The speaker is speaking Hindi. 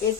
1